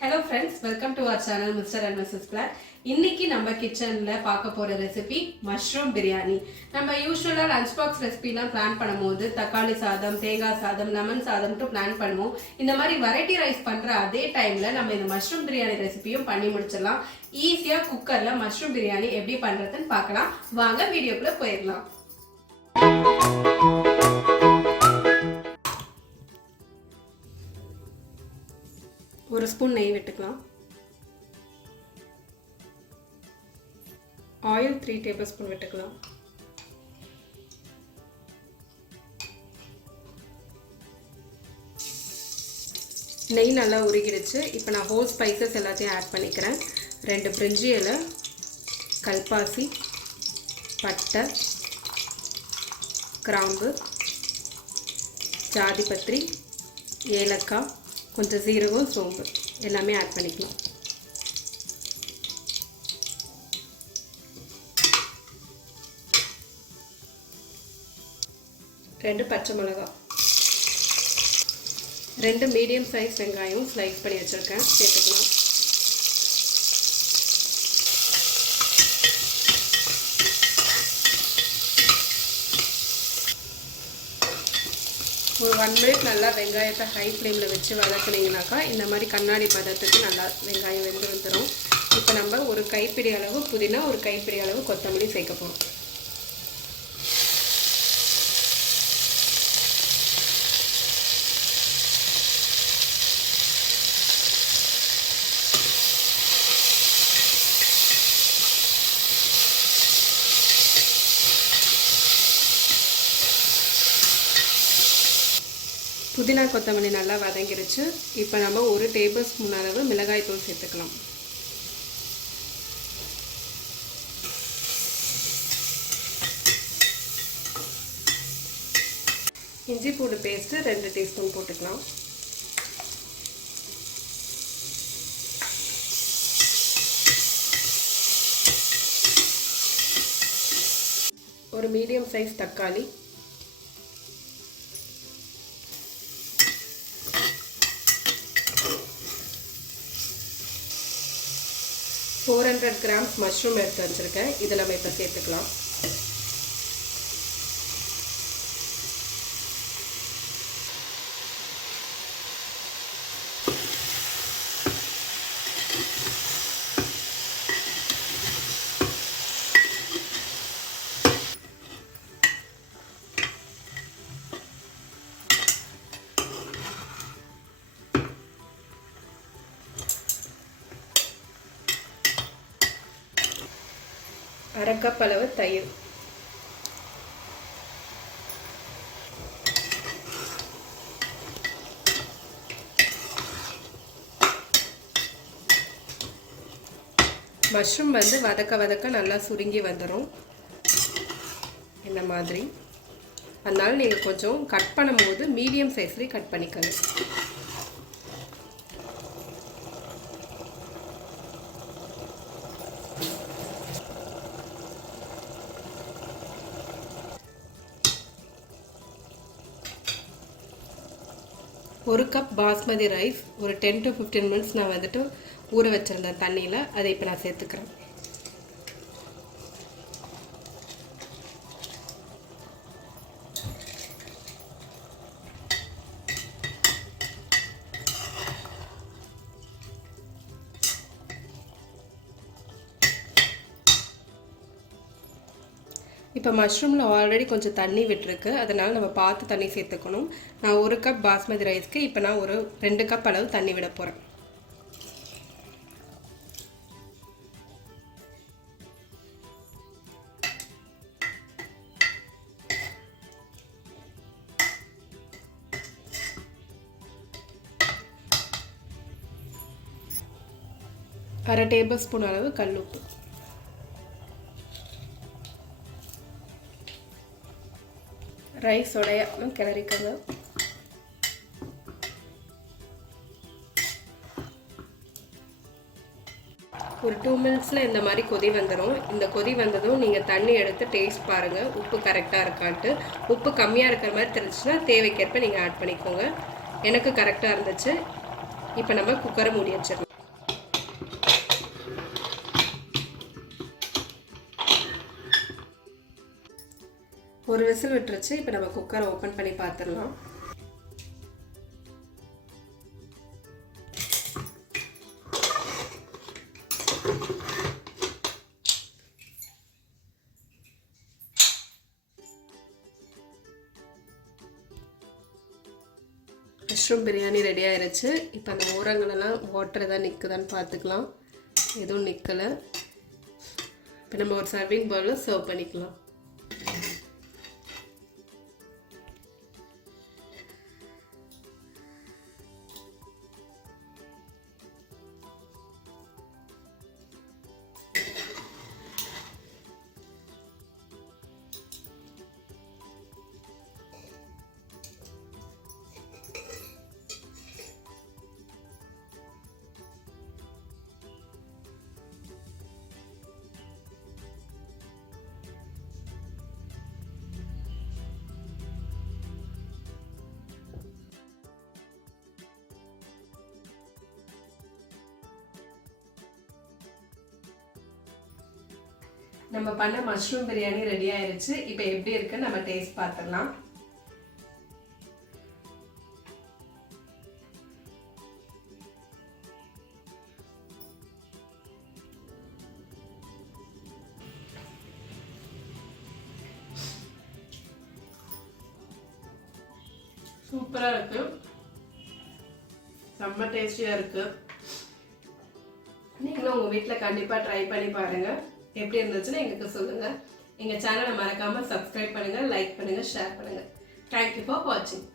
Hello friends, welcome to our channel Mr. and Mrs. Black. இன்னைக்கு நம்ம கிச்சன்ல பார்க்க போற ரெசிபி மஷ்ரூம் பிரியாணி. நம்ம யூசுவலா லஞ்ச் பாக்ஸ் ரெசிபிலாம் பிளான் பண்ணும்போது தக்காளி சாதம், தேங்காய் சாதம், லெமன் சாதம்ட்டு பிளான் பண்ணுவோம். இந்த மாதிரி வெரைட்டி ரைஸ் பண்ற அதே டைம்ல நம்ம இந்த மஷ்ரூம் பிரியாணி ரெசிபியும் பண்ணி முடிச்சிடலாம். ஈஸியா குக்கர்ல மஷ்ரூம் பிரியாணி எப்படி பண்றதுன்னு பார்க்கலாம். வாங்க வீடியோக்குள்ள போயிடலாம். ஒரு ஸ்பூன் நெய் விட்டுக்கலாம். ஆயில் 3 டேபிள் ஸ்பூன் விட்டுக்கலாம். நெய் நல்லா உருகிடுச்சு. இப்போ நான் ஹோல் ஸ்பைசஸ் எல்லாத்தையும் ஆட் பண்ணிக்கிறேன். 2 பிரிஞ்சி இலை, கல்பாசி, பட்டை, கிராம்பு, ஜாதிபத்திரி, ஏலக்காய், கொஞ்சம் சீரகம், சோம்பு எல்லாமே ஆட் பண்ணிக்கலாம். ரெண்டு பச்சை மிளகாய், 2 மீடியம் சைஸ் வெங்காயம் ஸ்லைஸ் பண்ணி வச்சுருக்கேன், சேர்த்துக்கலாம். ஒரு 1 மினிட் நல்லா வெங்காயத்தை ஹை ஃப்ளேமில் வச்சு வதக்குனீங்கனாக்கா இந்த மாதிரி கண்ணாடி பதத்துக்கு நல்லா வெங்காயம் வெந்து வந்துடும். இப்போ நம்ம ஒரு கைப்பிடி அளவு புதினா, ஒரு கைப்பிடி அளவு கொத்தமல்லி சேர்க்க போகிறோம். புதினா கொத்தமல்லி நல்லா வதங்கிருச்சு. இப்போ நம்ம 1 டேபிள் ஸ்பூன் அளவு மிளகாய் தூள் சேர்த்துக்கலாம். இஞ்சி பூண்டு பேஸ்ட்டு 2 டீஸ்பூன் போட்டுக்கலாம். ஒரு மீடியம் சைஸ் தக்காளி, 400 கிராம்ஸ் மஷ்ரூம் எடுத்து வச்சுருக்கேன். இதை நம்ம இப்போ சேர்த்துக்கலாம். அரை கப் அளவு தயிர், மஷ்ரூம் வந்து வதக்க நல்லா சுருங்கி வந்துடும் இந்த மாதிரி. அதனால நீங்கள் கொஞ்சம் கட் பண்ணும்போது மீடியம் சைஸ்லேயே கட் பண்ணிக்கணும். ஒரு கப் பாஸ்மதி ரைஸ் ஒரு 10 to 15 மினிட்ஸ் நான் வந்துட்டு ஊற வச்சுருந்தேன் தண்ணியில். அதை இப்போ நான் சேர்த்துக்கிறேன். இப்போ மஷ்ரூமில் ஆல்ரெடி கொஞ்சம் தண்ணி விட்டுருக்கு, அதனால் நம்ம பார்த்து தண்ணி சேர்த்துக்கணும். நான் 1 கப் பாஸ்மதி ரைஸ்க்கு இப்போ நான் ஒரு 2 கப் அளவு தண்ணி விட போகிறேன். அரை டேபிள் ஸ்பூன் அளவு கல்லுப்பு, ரைஸ் உடையாமல் கிளறிக்கங்க. ஒரு 2 மினிட்ஸில் இந்த மாதிரி கொதி வந்துடும். இந்த கொதி வந்ததும் நீங்கள் தண்ணி எடுத்து டேஸ்ட் பாருங்கள், உப்பு கரெக்டாக இருக்கான்ட்டு. உப்பு கம்மியாக இருக்கிற மாதிரி தெரிஞ்சுன்னா தேவைக்கேற்ப நீங்கள் ஆட் பண்ணிக்கோங்க. எனக்கு கரெக்டாக இருந்துச்சு. இப்போ நம்ம குக்கரை மூடி வச்சிடலாம். ஒரு விசில் விட்டுருச்சு. இப்போ நம்ம குக்கரை ஓப்பன் பண்ணி பார்த்துடலாம். மஷ்ரூம் பிரியாணி ரெடி ஆயிருச்சு. இப்போ அந்த ஓரங்களெல்லாம் வாட்டர் எதாவது நிற்குதான்னு பார்த்துக்கலாம். எதுவும் நிற்கலை. இப்போ நம்ம ஒரு சர்விங் பவுலில் சர்வ் பண்ணிக்கலாம். நம்ம பண்ண மஷ்ரூம் பிரியாணி ரெடி ஆயிருச்சு. இப்போ எப்படி இருக்குன்னு நம்ம டேஸ்ட் பார்த்துடலாம். சூப்பரா இருக்கு. ரொம்ப டேஸ்டியா இருக்கு. நீங்களும் உங்க வீட்டில் கண்டிப்பா ட்ரை பண்ணி பாருங்க. எப்படி இருந்துச்சுன்னு எங்களுக்கு சொல்லுங்க. எங்க சேனலை மறக்காம சப்ஸ்கிரைப் பண்ணுங்க, லைக் பண்ணுங்க, ஷேர் பண்ணுங்க. தேங்க்யூ ஃபார் வாட்சிங்.